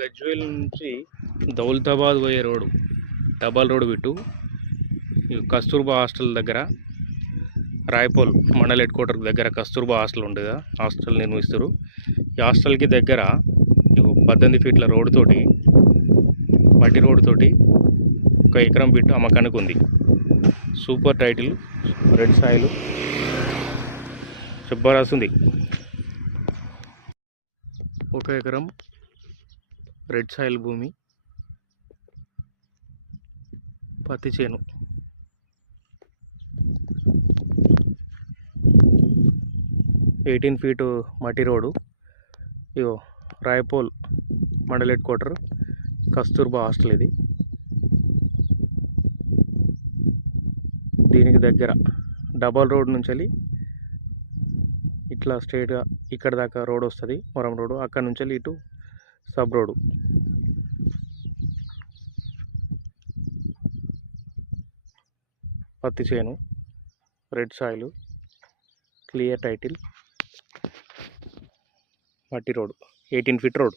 గజ్వేల్ నుంచి దౌలతాబాద్ పోయే road, double road బిట్టు కస్తూర్బా హాస్టల్ దగ్గర, రాయపోల్ మండల్ హెడ్ క్వార్టర్ దగ్గర కస్తూర్బా హాస్టల్ ఉండేదా, హాస్టల్ నిర్మిస్తారు. ఈ హాస్టల్కి దగ్గర 18 ఫీట్ల రోడ్డు తోటి, మట్టి రోడ్డు తోటి 1 ఎకరం బిట్టు అమ్మకానికి ఉంది. సూపర్ టైటిల్, రెడ్ సాయిల్, చెప్పరాస్తుంది. 1 ఎకరం రెడ్ సాయిల్ భూమి, పత్తి చేను. ఫీట్ మట్టి రోడ్డు. ఇగో Rayapol mandal headquarter, Kasturba hostel. ఇది దీనికి దగ్గర డబల్ రోడ్ నుంచి వెళ్ళి ఇట్లా స్ట్రైట్గా ఇక్కడ దాకా రోడ్ వస్తుంది, మొరం రోడ్డు. అక్కడ నుంచి వెళ్ళి ఇటు సబ్ రోడ్డు. పత్తి చేను, రెడ్ సాయిల్, క్లియర్ టైటిల్, మట్టి రోడ్, 18 ఫీట్ రోడ్.